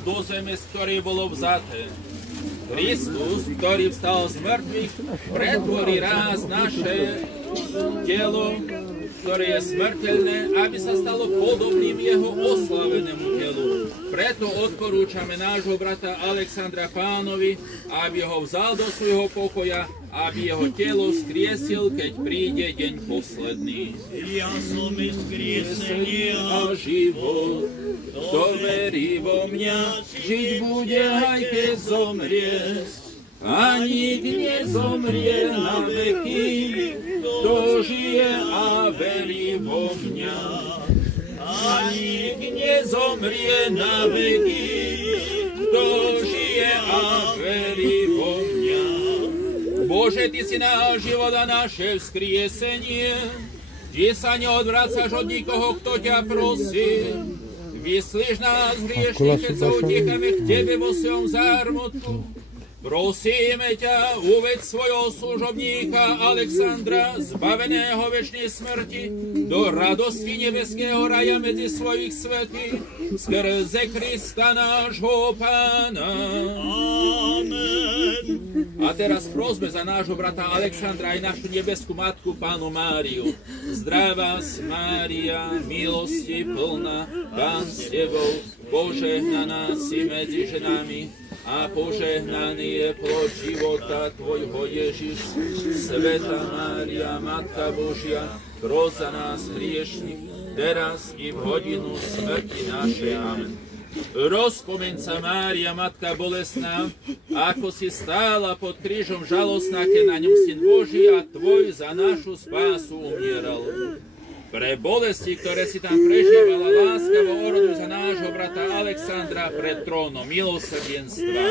do zeme, z ktorej bolo vzaté. Kristus, ktorý vstal z mŕtvych, pretvorí raz naše telo, ktoré je smrteľné, aby sa stalo podobným jeho oslavenému telu. Preto odporúčame nášho brata Alexandra Pánovi, aby ho vzal do svojho pokoja, aby jeho telo skriesil, keď príde deň posledný. Ja som skriesenie a život, kto verí vo mňa, žiť bude, aj keď zomrie. Ani nezomrie na veky, kto žije a verí vo mňa. Ani nezomrie na veky, kto žije a verí vo mňa. Bože, Ty si náš život a naše vzkriesenie, Ty sa neodvracaš od nikoho, kto ťa prosí. Vyslíš nás hriešných, keď sa utiekame k Tebe vo svojom zármutku. Prosíme ťa, uveď svojho služobníka Alexandra, zbaveného večnej smrti, do radosti nebeského raja medzi svojich svätých, skrze Krista nášho Pána. Amen. A teraz prosme za nášho brata Alexandra aj našu nebeskú matku, Pánu Máriu. Zdravá Mária, milosti plná, Pán s Tebou, požehnaná si medzi ženami, a požehnaný je plod života Tvojho Ježiš. Sveta Mária, Matka Božia, pros za nás hriešnych, teraz i v hodinu smrti našej. Amen. Rozpomeň sa, Mária, Matka bolestná, ako si stála pod krížom žalostná, keď na ňom Syn Boží a Tvoj za našu spásu umieral. Pre bolesti, ktoré si tam prežívala, láskavo oroduj za nášho brata Alexandra pred trónom milosrdenstva.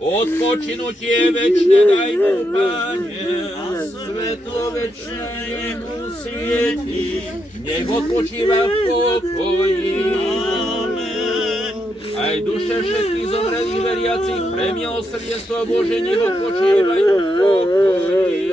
Odpočinutie večné daj mu, Pane, a svetlo večné nech mu svieti, nech odpočíva v pokoji. Aj duše všetkých zomrelých veriacich pre milosrdenstvo Bože nech odpočívajú v pokoji.